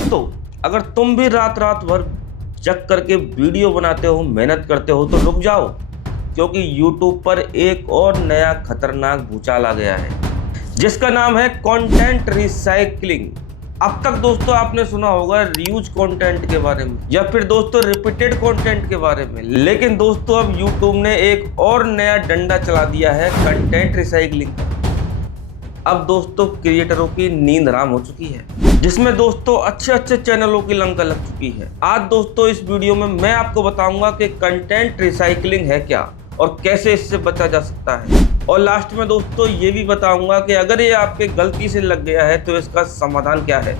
दोस्तों, अगर तुम भी रात रात भर जग करके वीडियो बनाते हो, मेहनत करते हो, तो रुक जाओ, क्योंकि YouTube पर एक और नया खतरनाक भूचाल आ गया है जिसका नाम है कंटेंट रिसाइकलिंग। अब तक दोस्तों आपने सुना होगा रीयूज कंटेंट के बारे में या फिर दोस्तों रिपीटेड कंटेंट के बारे में, लेकिन दोस्तों अब YouTube ने एक और नया डंडा चला दिया है कंटेंट रिसाइकलिंग का। अब दोस्तों क्रिएटरों की नींद हराम हो चुकी है, जिसमें दोस्तों अच्छे चैनलों की लंका लग चुकी है। आज दोस्तों इस वीडियो में मैं आपको बताऊंगा कि कंटेंट रिसाइकलिंग है क्या और कैसे इससे बचा जा सकता है, और लास्ट में दोस्तों ये भी बताऊंगा कि अगर ये आपके गलती से लग गया है तो इसका समाधान क्या है।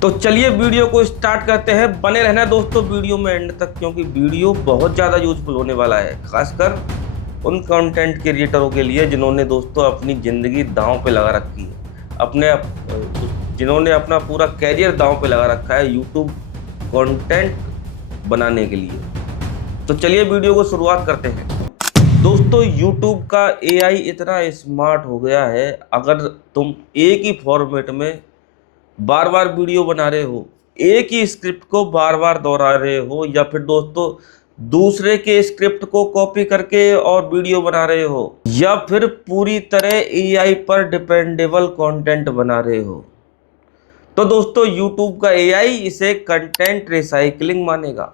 तो चलिए वीडियो को स्टार्ट करते हैं। बने रहना दोस्तों वीडियो में एंड तक, क्योंकि वीडियो बहुत ज़्यादा यूजफुल होने वाला है, खासकर उन कंटेंट क्रिएटरों के लिए जिन्होंने दोस्तों अपनी ज़िंदगी दांव पे लगा रखी है, जिन्होंने अपना पूरा कैरियर दांव पे लगा रखा है यूट्यूब कंटेंट बनाने के लिए। तो चलिए वीडियो को शुरुआत करते हैं। दोस्तों यूट्यूब का AI इतना स्मार्ट हो गया है, अगर तुम एक ही फॉर्मेट में बार बार वीडियो बना रहे हो, एक ही स्क्रिप्ट को बार बार दोहरा रहे हो, या फिर दोस्तों दूसरे के स्क्रिप्ट को कॉपी करके और वीडियो बना रहे हो, या फिर पूरी तरह AI पर डिपेंडेबल कंटेंट बना रहे हो, तो दोस्तों YouTube का AI इसे कंटेंट रिसाइकलिंग मानेगा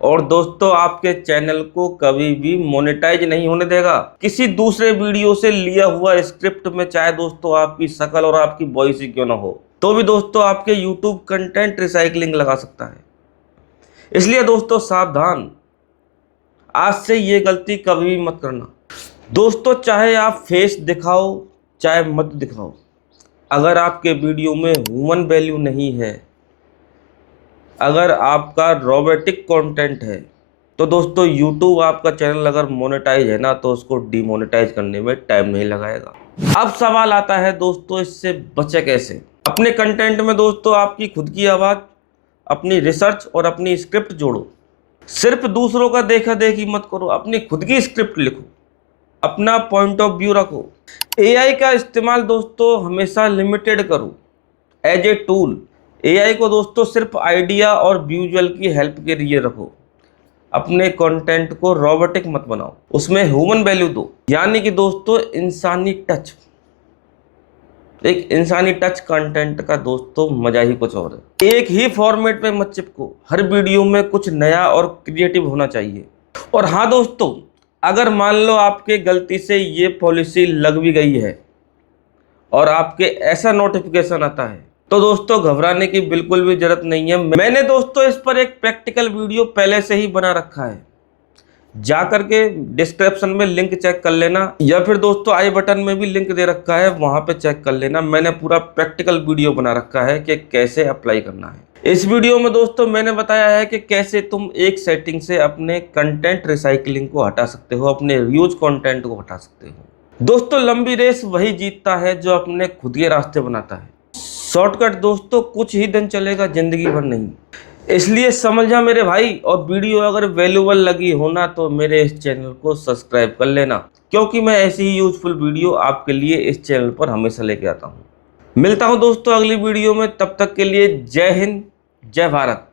और दोस्तों आपके चैनल को कभी भी मोनेटाइज नहीं होने देगा किसी दूसरे वीडियो से लिया हुआ स्क्रिप्ट में, चाहे दोस्तों आपकी शक्ल और आपकी वॉइस ही क्यों ना हो, तो भी दोस्तों आपके YouTube कंटेंट रिसाइकलिंग लगा सकता है। इसलिए दोस्तों सावधान, आज से ये गलती कभी भी मत करना। दोस्तों चाहे आप फेस दिखाओ चाहे मत दिखाओ, अगर आपके वीडियो में ह्यूमन वैल्यू नहीं है, अगर आपका रोबोटिक कंटेंट है, तो दोस्तों YouTube आपका चैनल अगर मोनेटाइज है ना, तो उसको डिमोनेटाइज करने में टाइम नहीं लगाएगा। अब सवाल आता है दोस्तों इससे बचे कैसे। अपने कंटेंट में दोस्तों आपकी खुद की आवाज़, अपनी रिसर्च और अपनी स्क्रिप्ट जोड़ो। सिर्फ दूसरों का देखा देखी मत करो, अपनी खुद की स्क्रिप्ट लिखो, अपना पॉइंट ऑफ व्यू रखो। AI का इस्तेमाल दोस्तों हमेशा लिमिटेड करो एज ए टूल। AI को दोस्तों सिर्फ आइडिया और विजुअल की हेल्प के लिए रखो। अपने कंटेंट को रोबोटिक मत बनाओ, उसमें ह्यूमन वैल्यू दो, यानी कि दोस्तों इंसानी टच। एक इंसानी टच कंटेंट का दोस्तों मजा ही कुछ और है। एक ही फॉर्मेट में मत चिपको, हर वीडियो में कुछ नया और क्रिएटिव होना चाहिए। और हाँ दोस्तों, अगर मान लो आपके गलती से ये पॉलिसी लग भी गई है और आपके ऐसा नोटिफिकेशन आता है, तो दोस्तों घबराने की बिल्कुल भी जरूरत नहीं है। मैंने दोस्तों इस पर एक प्रैक्टिकल वीडियो पहले से ही बना रखा है, जा करके डिस्क्रिप्शन में लिंक चेक कर लेना, या फिर दोस्तों आई बटन में भी लिंक दे रखा है, वहां पे चेक कर लेना। मैंने पूरा प्रैक्टिकल वीडियो बना रखा है कि कैसे अप्लाई करना है। इस वीडियो में दोस्तों मैंने बताया है कि कैसे तुम एक सेटिंग से अपने कंटेंट रिसाइकलिंग को हटा सकते हो, अपने रीयूज कंटेंट को हटा सकते हो। दोस्तों लंबी रेस वही जीतता है जो अपने खुद के रास्ते बनाता है। शॉर्टकट दोस्तों कुछ ही दिन चलेगा, जिंदगी भर नहीं। इसलिए समझ जा मेरे भाई, और वीडियो अगर वैल्यूएबल लगी हो ना, तो मेरे इस चैनल को सब्सक्राइब कर लेना, क्योंकि मैं ऐसी ही यूजफुल वीडियो आपके लिए इस चैनल पर हमेशा लेके आता हूँ। मिलता हूँ दोस्तों अगली वीडियो में, तब तक के लिए जय हिंद, जय भारत।